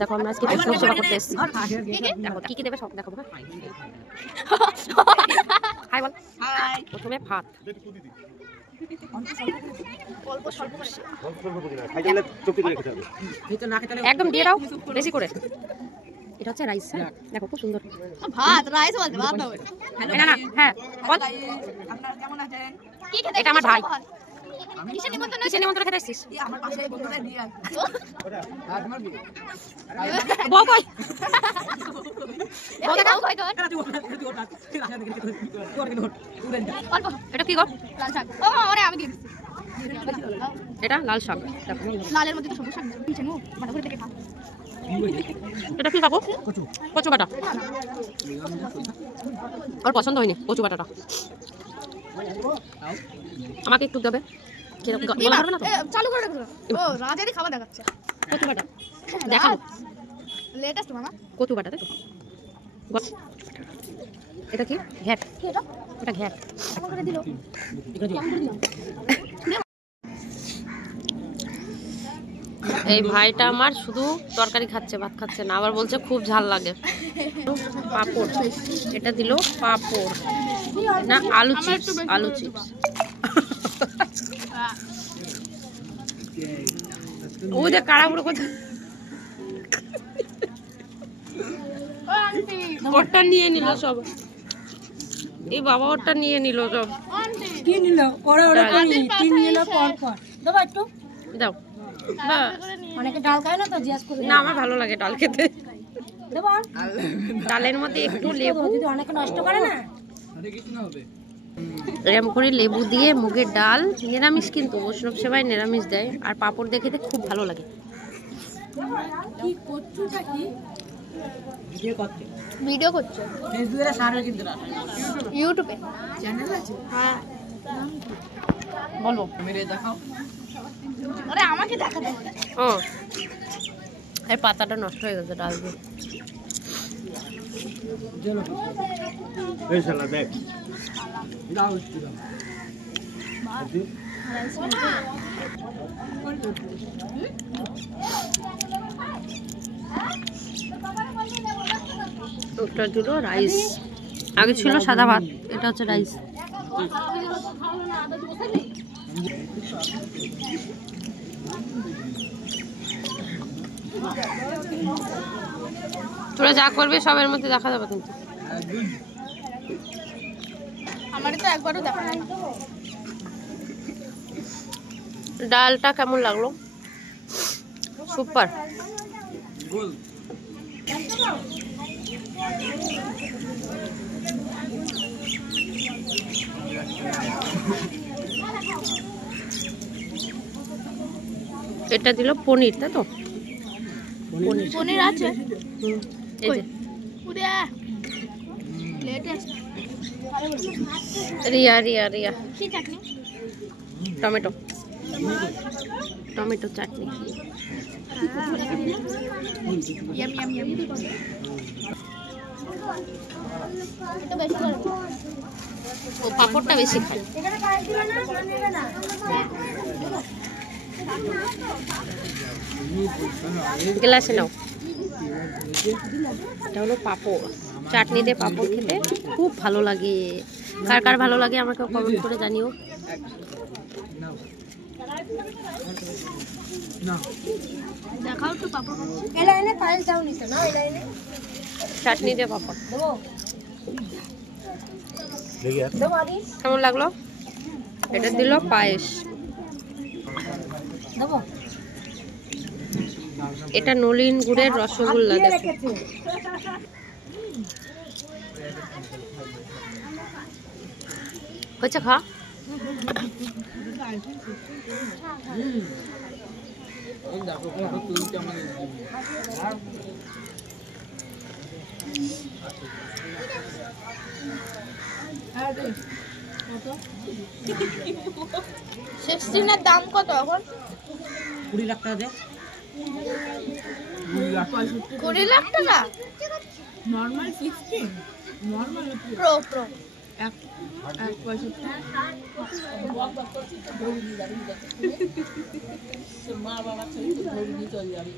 দেখো আমরা আজকে সেবা করতে এসেছি। দেখো কি কি দেবে সব দেখো। হাই বল। প্রথমে ভাত, একদম দিয়ে দাও বেশি করে। এটা হচ্ছে রাইস, দেখো খুব সুন্দর ভাত। রাইস বলতে ভাত দাও না না। হ্যাঁ বল। আপনারা কেমন আছেন? এটা আমার ভাই। কিসের নিমন্ত্রণ? কিসের নিমন্ত্রণ খেতে এসেছিস? আমার পাশে বন্ধুরা দিয়ে বউ কই? এটা কি গো? লাল শাক। ও ওরে আমি দিয়ে দিচ্ছি। এটা লাল শাক। লালের মধ্যে তো সবুজ শাক দিয়েছে নো মানে করে থেকে খা। এটা কি কাকু? কচু বাটা। আর পছন্দ হয়নি কচু বাটাটা। আমাকে একটু দেবে। চালু করে রাখো। ও রাজারই খাবার দেখাচ্ছে। কচু বাটা দেখাও। লেটেস্ট মামা কচু বাটা তাই তো। এটা কি? ঘ্যাট। কি এটা? এটা ঘ্যাট। কেমন করে দিলো? এই ভাইটা আমার শুধু তরকারি খাচ্ছে, ভাত খাচ্ছে না, আবার বলছে খুব ঝাল লাগে। পাপড়, এটা দিল পাপড় না আলু চিপস। আলু চিপস ওই দেখ কাড়াগুলো কোথায়। ওরটা নিয়ে নিল সব। এই বাবা ওরটা নিয়ে নিল সব। কি নিল? ওরা ওরা তিন নিল পর পর। দাও একটু দাও। অনেকে ডাল খায় না তো জিজ্ঞাসা করে। না আমার ভালো লাগে ডাল খেতে। দেবো ডালের মধ্যে একটু লেবু, যদি অনেকে নষ্ট করে না এরকম করে লেবু দিয়ে মুগের ডাল, নিরামিষ কিন্তু বৈষ্ণব সেবায় নিরামিষ দেয়, আর পাঁপড় দিয়ে খেতে খুব ভালো লাগে। কি কচুটা কি ভিডিও করছো ফেসবুকে সারা কিন্তু না ইউটিউবে চ্যানেল আছে। হ্যাঁ বলো মেরে দেখাও। আরে আমাকে দেখা দাও। ও এই পাতাটা নষ্ট হয়ে গেছে ডাল দিয়ে। এই শালা দেখ দাও একটু দাও। ওটা দিল রাইস, আগে ছিল সাদা ভাত, এটা হচ্ছে রাইস। তোরা যা করবে সবের মধ্যে দেখা যাবে কিন্তু। আমারে তো একবারও দেখা নাই। ডালটা কেমন লাগলো? সুপার। এটা দিল পনির, তাই তো? পনির আছে। এই যে পুরে লেটেস্ট রিয়া রিয়া রিয়া কি চাটনি? টমেটো, টমেটো চাটনি। Yum yum yum. এটা বেশি করে ও পাপড়টা বেশি খায়। এখানে কাজ দিবে না নেবে না। গ্লাসে নাও। এটা হলো পাপড়, চাটনি দিয়ে পাপড় খেতে খুব ভালো লাগে। কার কার ভালো লাগে আমাকে কমেন্ট করে জানিও। দেখাও তো পাপড় খাচ্ছি। এই লাইনে পায়েস দাও নিতে না এই লাইনে চাটনি দিয়ে পাপড় দেবো দেখি আর দেবো আদি কেমন লাগলো? এটা দিল পায়েস। দেবো এটা নলিন গুড়ের রসগোল্লা। দেখো রেখেছে হচ্ছে খা। সিক্সটিনের দাম কত এখন? 20 লাখ টাকা দে 20 লাখ টাকা নরমাল 16 নরমাল প্রো প্রো মা বাবা চলে যাবে